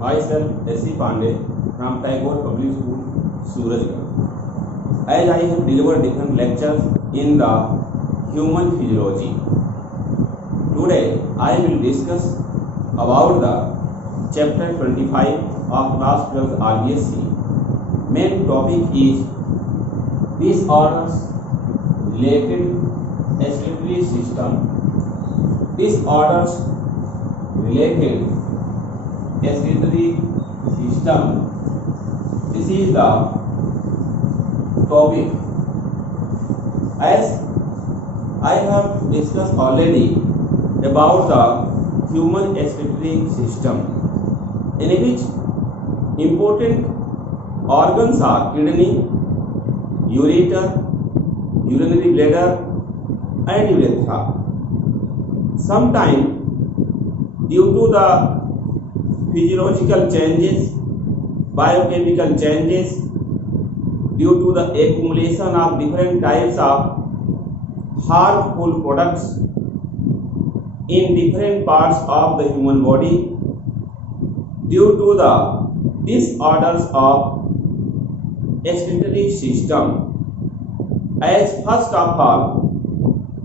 Myself S.C. Pandey from Tagore Public School, Surajgarh. As I have delivered different lectures in the human physiology, today I will discuss about the chapter 25 of class 12 RBSc. Main topic is disorders related excretory system. Disorders related excretory system. This is the topic. As I have discussed already about the human excretory system, in which important organs are kidney, ureter, urinary bladder, and urethra. Sometimes, due to the physiological changes, biochemical changes, due to the accumulation of different types of harmful products in different parts of the human body, due to the disorders of excretory system. As first of all,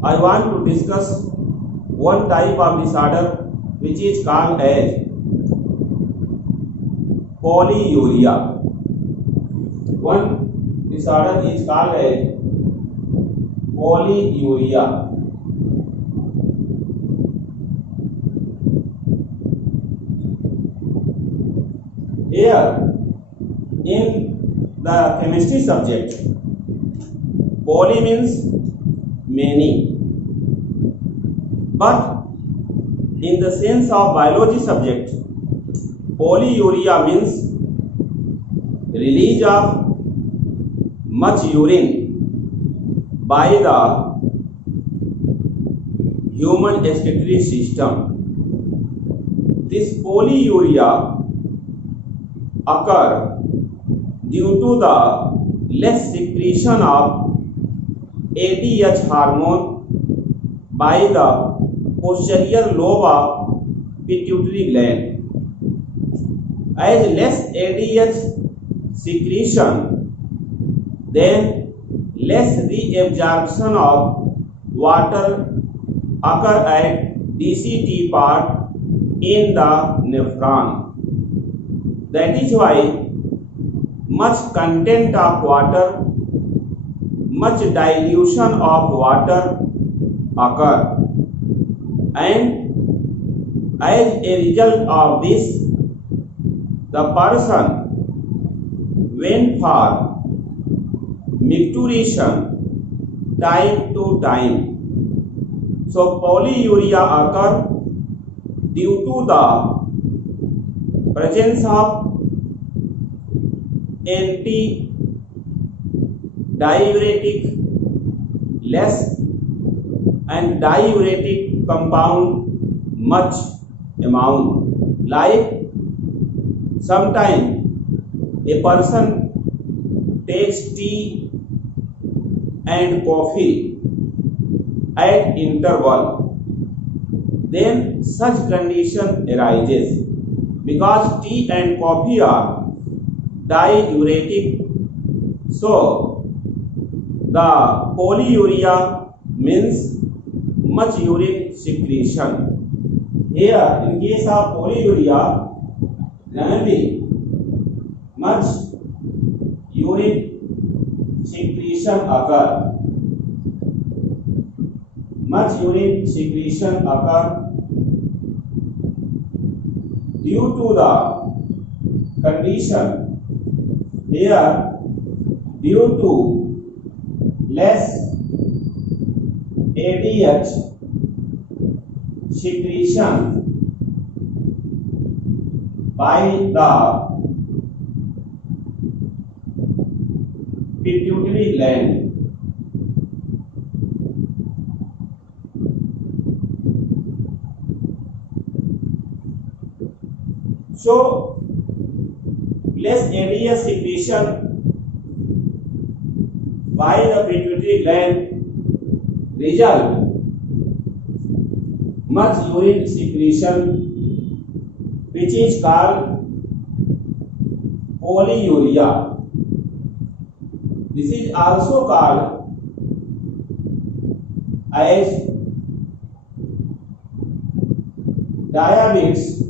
I want to discuss one type of disorder which is called as polyuria. One disorder is called as polyuria. Here in the chemistry subject, poly means many, but in the sense of biology subject, polyuria means release of much urine by the human excretory system. This polyuria occur due to the less secretion of ADH hormone by the posterior lobe of pituitary gland. As less ADH secretion, then less reabsorption of water occur at DCT part in the nephron. That is why much content of water, much dilution of water occur, and as a result of this, the person went for micturition time to time. So polyuria occur due to the presence of anti-diuretic less and diuretic compound much amount. Like sometimes a person takes tea and coffee at interval, then such condition arises because tea and coffee are diuretic. So the polyuria means much urine secretion. Here in case of polyuria, generally much urine secretion occur. Much urine secretion occur due to the condition here, due to less ADH secretion by the pituitary gland. So less ADH secretion by the pituitary gland result much urine secretion which is called polyuria. This is also called as diabetes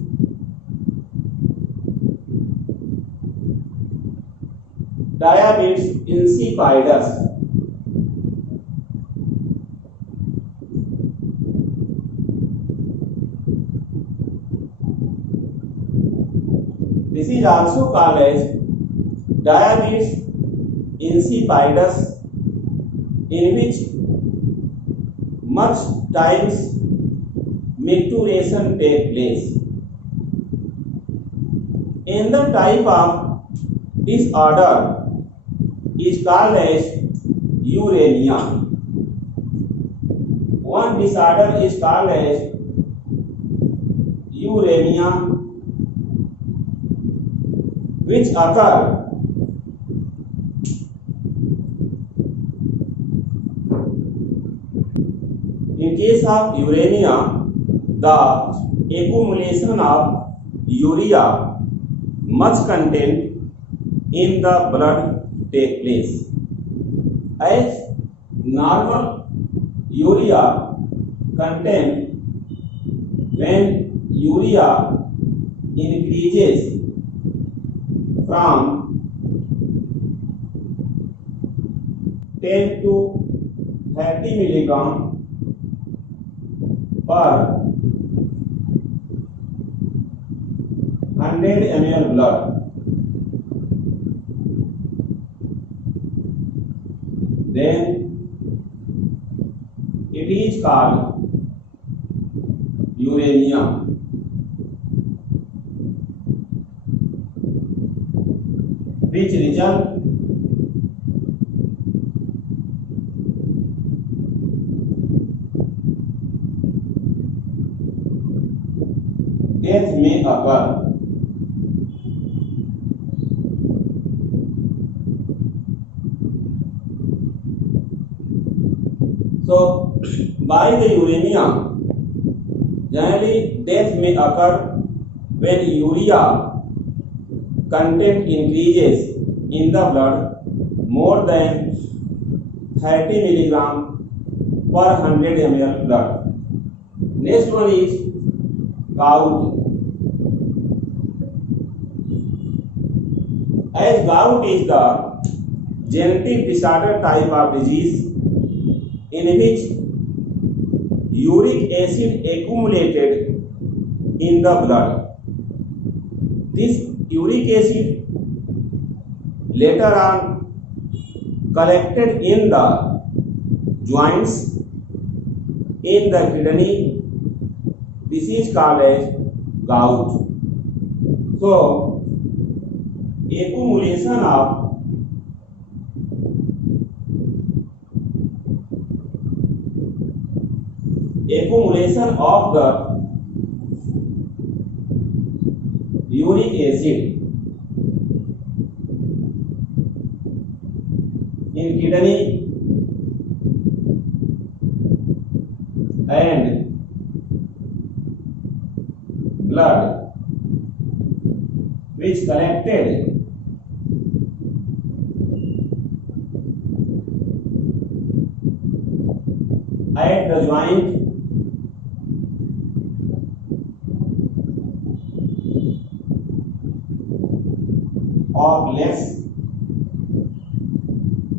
insipidus. This is also called as diabetes insipidus, in which much times micturition take place. In the type of disorder is called as uremia. One disorder is called as uremia, which occur in case of uremia. The accumulation of urea, much content in the blood take place. As normal urea content, when urea increases from 10 to 30 milligram per 100 ml blood, then it is called uremia. Which result death may occur. So, by the uremia, generally death may occur when urea content increases in the blood more than 30 milligram per 100 ml blood. Next one is gout. As gout is the genetic disorder type of disease in which uric acid accumulated in the blood. This uric acid later on collected in the joints, in the kidney. This is called as gout. So, accumulation of the uric acid in kidney and blood, which collected at the joint of legs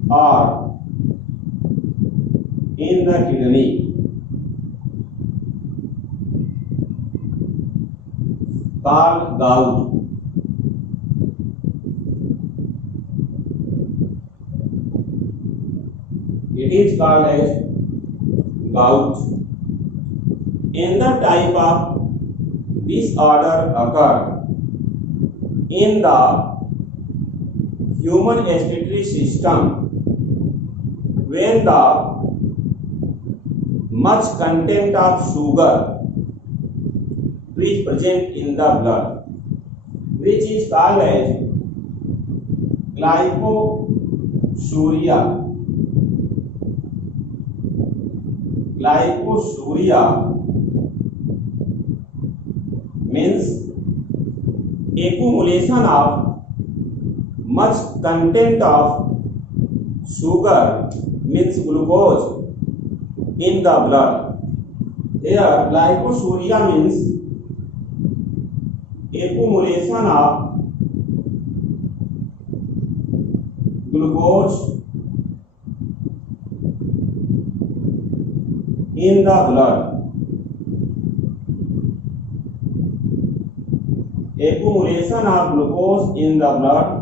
or in the kidney, called gout. It is called as gout. In the type of disorder occur in the human excretory system when the much content of sugar is present in the blood, which is called as glycosuria. Glycosuria means accumulation of much content of sugar means glucose in the blood. Here glycosuria means accumulation of glucose in the blood. Accumulation of glucose in the blood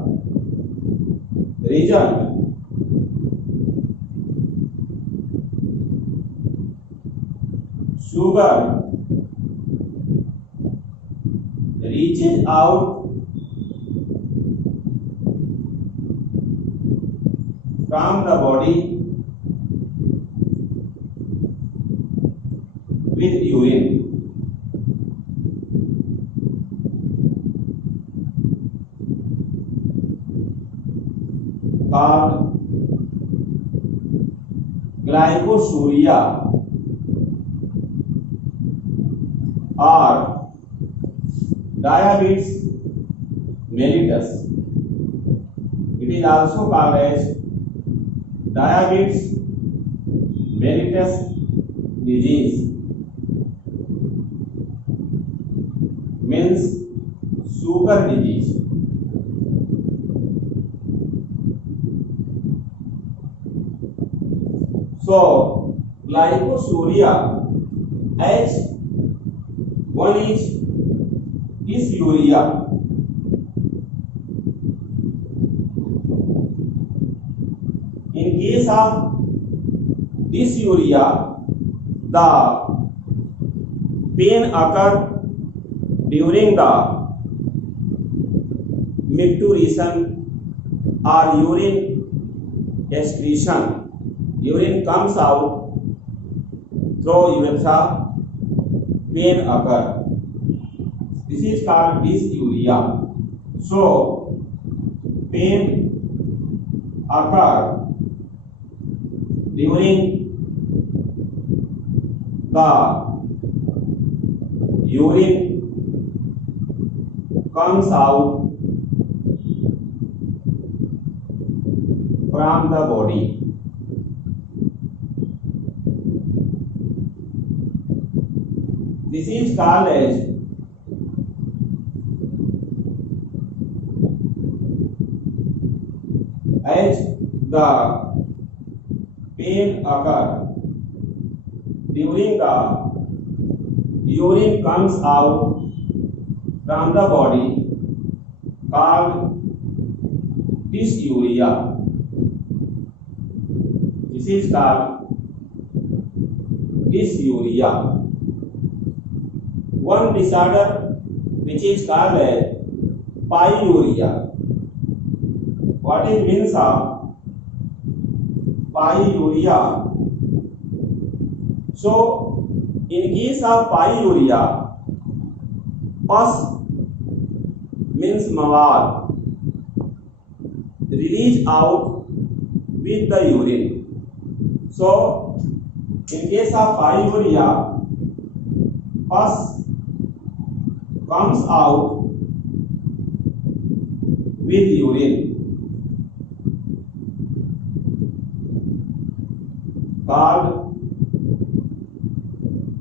result sugar reaches out from the body with urine. Called glycosuria or diabetes mellitus. It is also called as diabetes mellitus disease, means sugar disease. So glycosuria, H one is dysuria. In case of dysuria, the pain occur during the micturition or urine excretion. Urine comes out through urethra, pain occur. This is called dysuria. So pain occur during the urine comes out from the body. This is called as the pain occur during the urine comes out from the body, called dysuria. This is called dysuria. One disorder which is called as pyuria. What is means of pyuria? So in case of pyuria, pus means mawad release out with the urine. So in case of pyuria, pus comes out with urine, called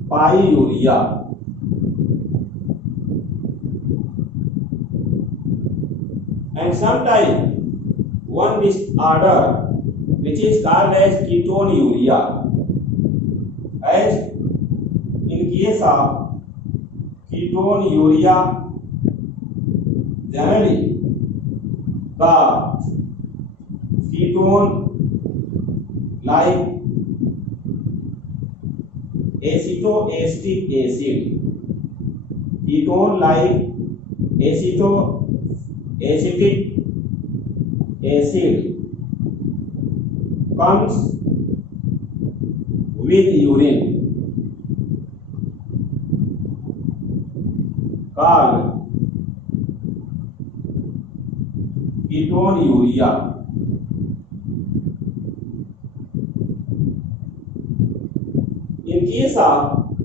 pyuria. And sometimes one disorder which is called as ketonuria. As in case of ketonuria, generally the ketone like acetoacetic acid, ketone like acetoacetic acid comes with urine, called ketonuria. In case of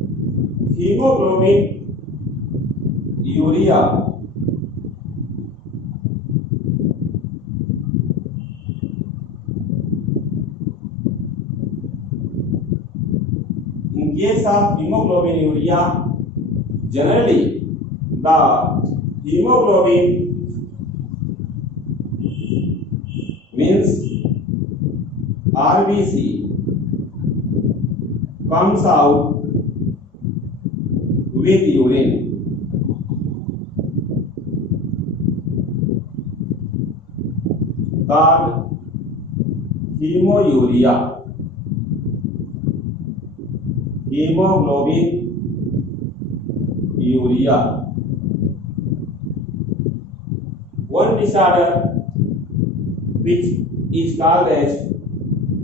hemoglobin urea, case of hemoglobinuria, generally the hemoglobin means RBC comes out with urine. Called hemouria, hemoglobin urea. One disorder which is called as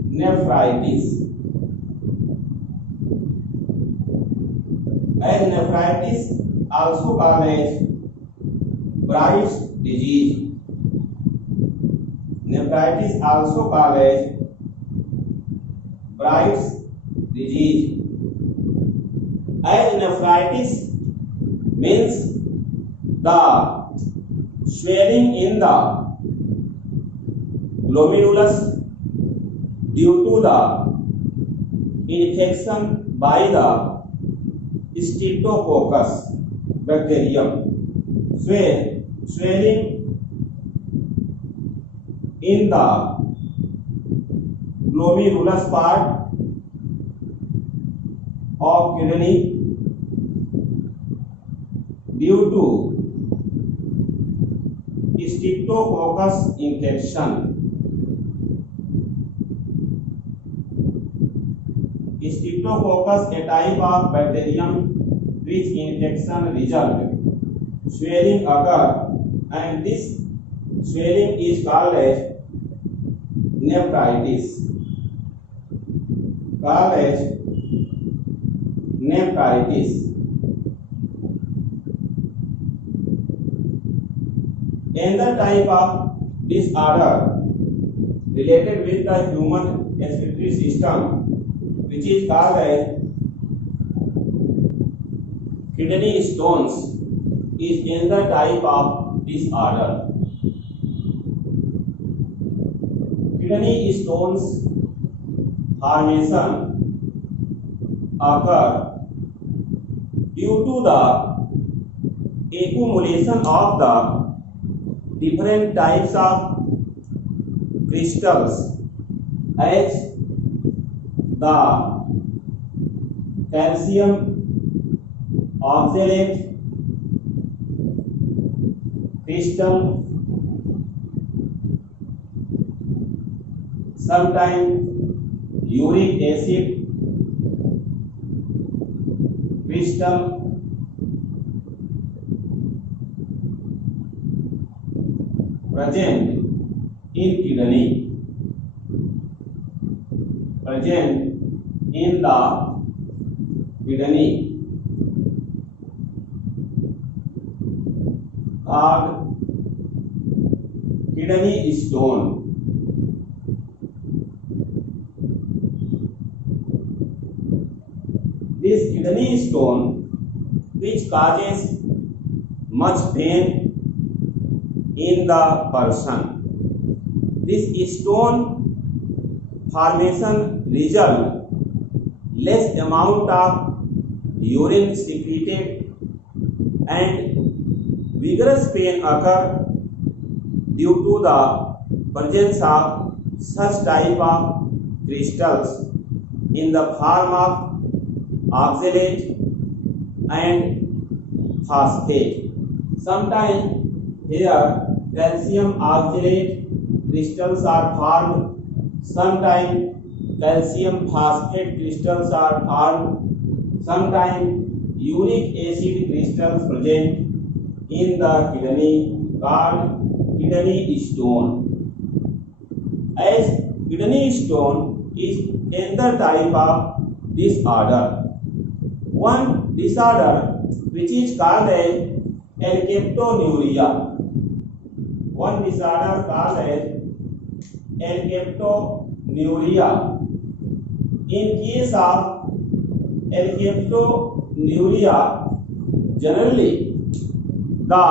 nephritis. As nephritis also called as Bright's disease. Nephritis also called as Bright's disease. As nephritis means the swelling in the glomerulus due to the infection by the Streptococcus bacterium. Swelling in the glomerulus part of kidney due to Streptococcus infection. Streptococcus, a type of bacterium which infection result swelling occur, and this swelling is called as nephritis. Called as nephritis. Another type of disorder related with the human excretory system, which is called as kidney stones, is another type of disorder. Kidney stones formation occur due to the accumulation of the different types of crystals, as the calcium oxalate crystal, sometimes uric acid crystal, present in kidney, present in the kidney, called kidney stone. This kidney stone, which causes much pain in the person. This stone formation result less amount of urine secreted and vigorous pain occur due to the presence of such type of crystals in the form of oxalate and phosphate. Sometimes here calcium oxalate crystals are formed, sometimes calcium phosphate crystals are formed, sometimes uric acid crystals present in the kidney, called kidney stone. As kidney stone is another type of disorder. One disorder which is called as alkaptonuria. One disorder called as alkaptonuria. In case of alkaptonuria, generally the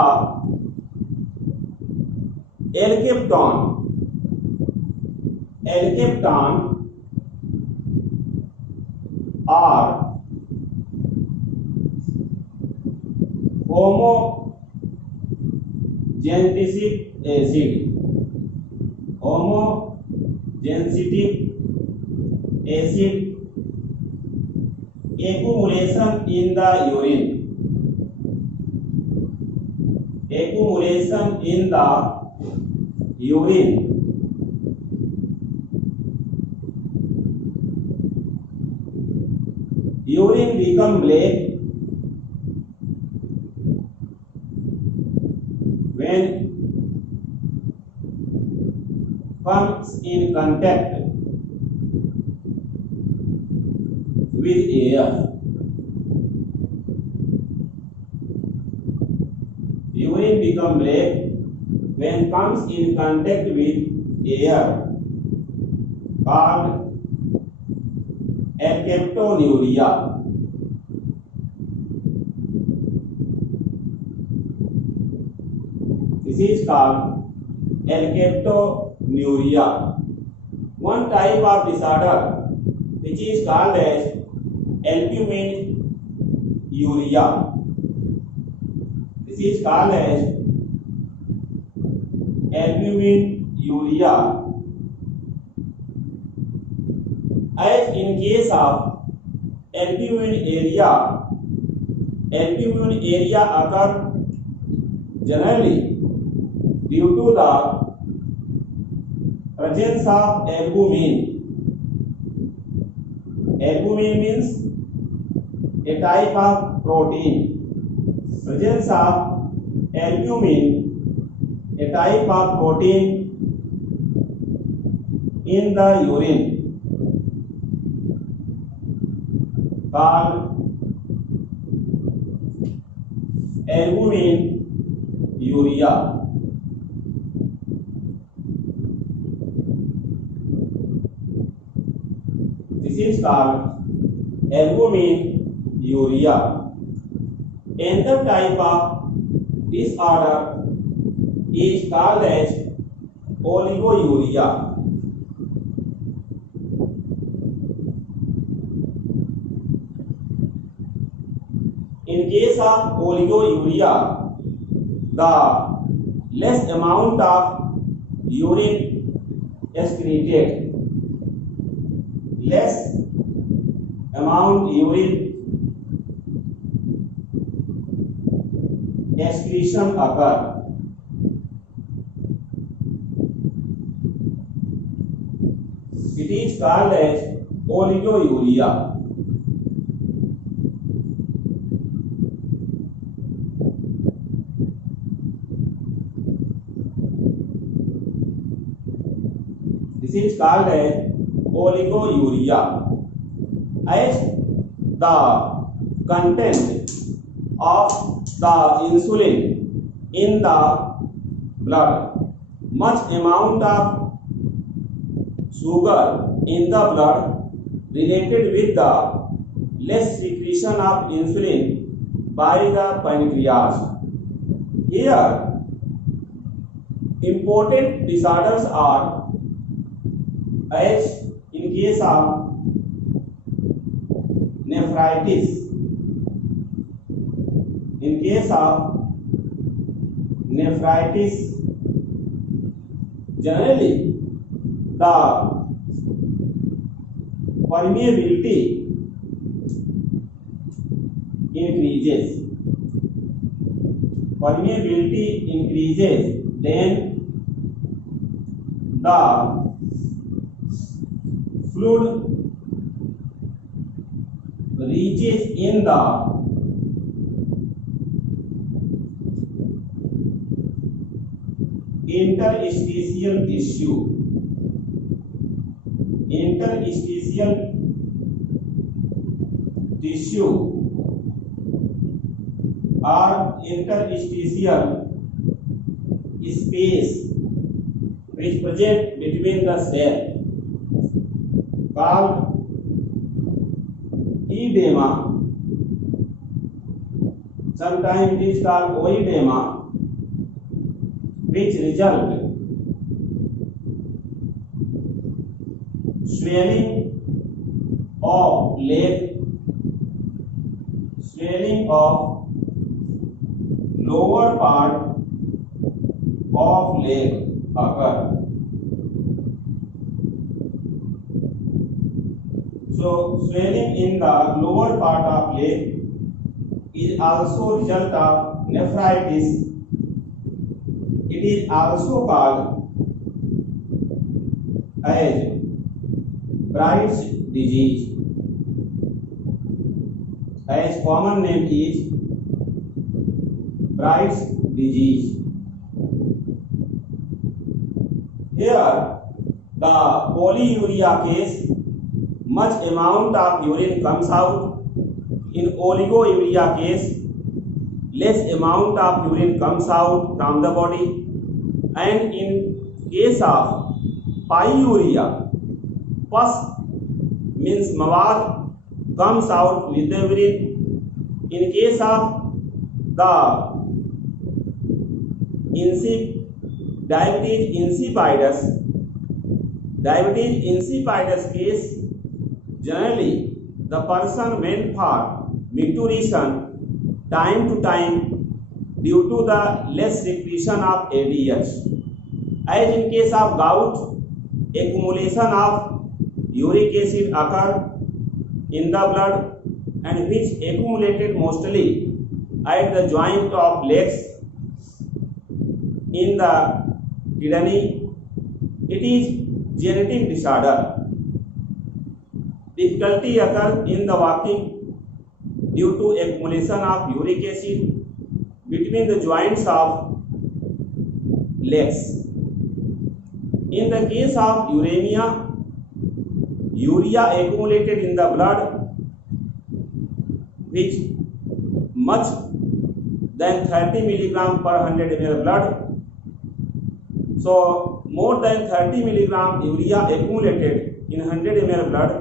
alkapton or homogenetic acid, homogenetic acid accumulation in the urine, accumulation in the urine, urine become black when comes in contact with air. Urine become black when comes in contact with air, called alkaptonuria. This is called alkaptonuria. One type of disorder which is called as albuminuria. This is called as albuminuria. As in case of albuminuria occur generally due to the presence of albumin. Albumin means a type of protein. Presence of albumin, a type of protein in the urine, called albuminuria. This is called albuminuria. Another type of disorder is called as oliguria. In case of oliguria, the less amount of urine excreted, less amount urine excretion occur. It is called as oliguria. This is called as oliguria. As the content of the insulin in the blood, much amount of sugar in the blood related with the less secretion of insulin by the pancreas. Here, important disorders are, as in case of nephritis, in case of nephritis, generally the permeability increases. Permeability increases, then the fluid reaches in the interstitial tissue. Interstitial tissue or interstitial space which present between the cell, called edema. Sometimes it is called oedema, which result swelling of leg, swelling of lower part of leg occur. So swelling in the lower part of leg is also result of nephritis. It is also called as Bright's disease. As common name is Bright's disease. Here the polyuria case, much amount of urine comes out. In oligouria case, less amount of urine comes out from the body. And in case of pyuria, pus means mawad comes out with the urine. In case of the diabetes insipidus case, generally the person went for micturition time to time due to the less secretion of ADH. As in case of gout, accumulation of uric acid occur in the blood and which accumulated mostly at the joint of legs in the kidney. It is genetic disorder. Difficulty occurs in the walking due to accumulation of uric acid between the joints of legs. In the case of uremia, urea accumulated in the blood which much than 30 milligram per 100 ml blood. So more than 30 milligram urea accumulated in 100 ml blood,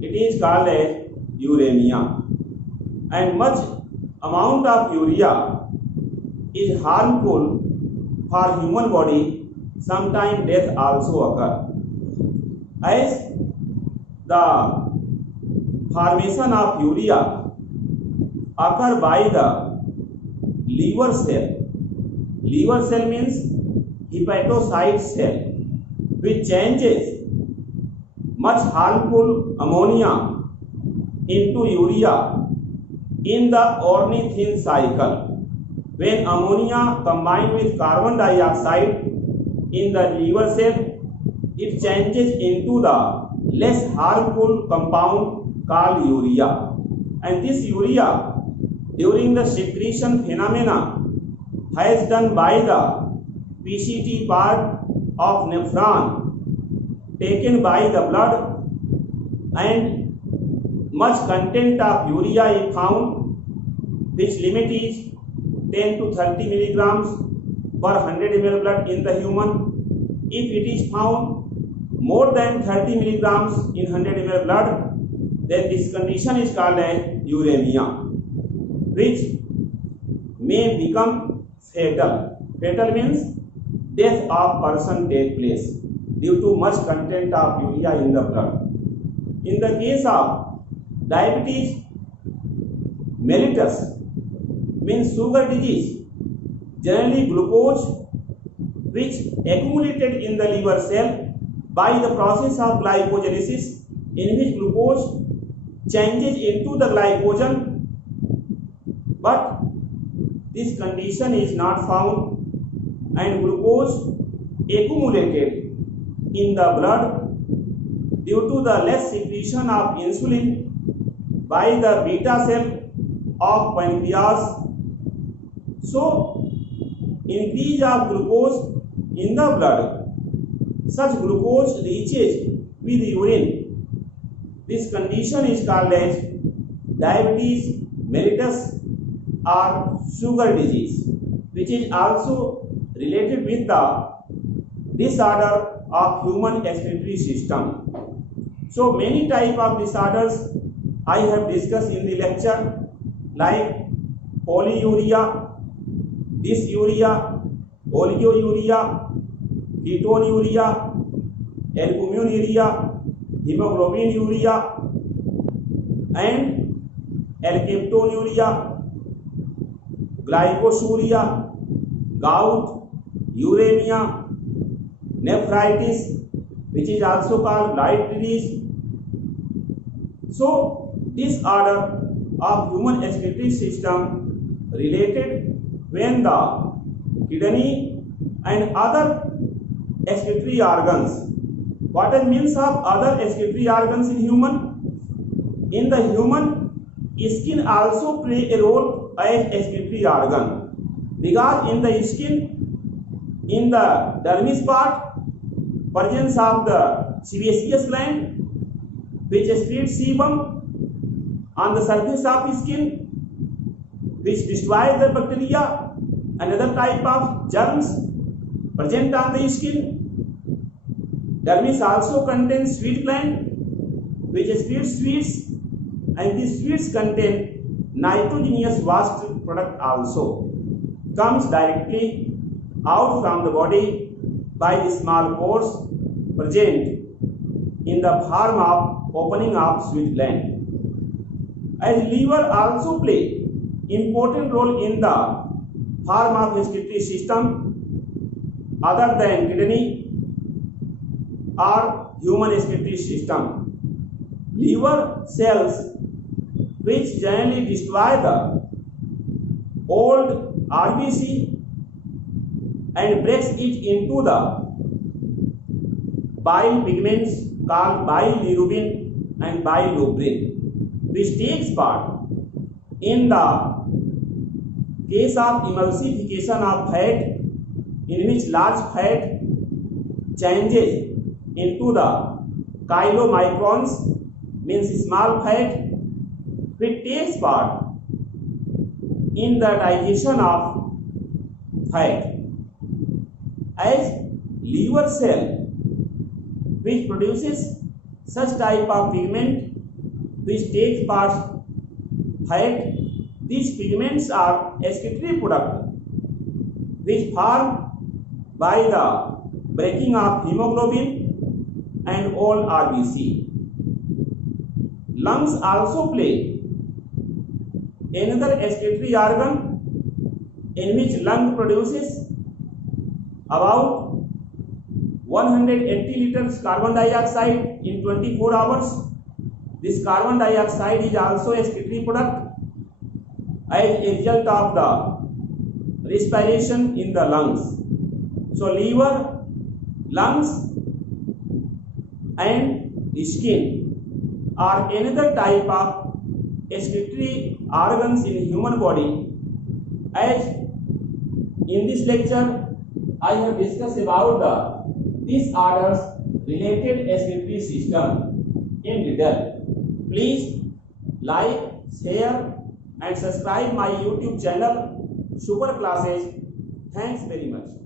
it is called as uremia. And much amount of urea is harmful for human body. Sometimes death also occur. As the formation of urea occur by the liver cell. Liver cell means hepatocyte cell, which changes much harmful ammonia into urea in the ornithine cycle. When ammonia combined with carbon dioxide in the liver cell, it changes into the less harmful compound called urea. And this urea, during the secretion phenomena, has done by the PCT part of nephron taken by the blood, and much content of urea is found, which limit is 10 to 30 milligrams per 100 ml blood in the human. If it is found more than 30 milligrams in 100 ml blood, then this condition is called as uremia, which may become fatal. Fatal means death of person take place due to much content of urea in the blood. In the case of diabetes mellitus, means sugar disease, generally glucose which accumulated in the liver cell by the process of glycogenesis, in which glucose changes into the glycogen, but this condition is not found, and glucose accumulated in the blood due to the less secretion of insulin by the beta cell of pancreas. So increase of glucose in the blood, such glucose reaches with urine. This condition is called as diabetes mellitus or sugar disease, which is also related with the disorder of human respiratory system. So many type of disorders I have discussed in the lecture, like polyuria, dysuria, oligouria, ketonuria, albuminuria, hemoglobinuria, and alkaptonuria, glycosuria, gout, uremia, nephritis, which is also called light disease. So disorder of human excretory system related when the kidney and other excretory organs. What is means of other excretory organs in human? In the human, skin also play a role as excretory organ, because in the skin, in the dermis part, presence of the sebaceous gland which excretes sebum on the surface of skin, which destroys the bacteria and other type of germs present on the skin. Dermis also contains sweet gland which excretes sweets, and these sweets contain nitrogenous waste product also, comes directly out from the body by the small pores present in the form of opening of sweet gland. As liver also play important role in the form of excretory system other than kidney or human excretory system. Liver cells which generally destroy the old RBC and breaks it into the bile pigments called bilirubin and bilirubin, which takes part in the case of emulsification of fat, in which large fat changes into the chylomicrons, means small fat, which takes part in the digestion of fat. As liver cell which produces such type of pigment which takes part fat, these pigments are excretory product which formed by the breaking of hemoglobin and all RBC. Lungs also play another excretory organ in which lung produces about 180 liters carbon dioxide in 24 hours. This carbon dioxide is also excretory product as a result of the respiration in the lungs. So liver, lungs and skin are another type of excretory organs in human body. As in this lecture I have discussed about the disorders related excretory system in detail. Please like, share and subscribe my YouTube channel Super Classes. Thanks very much.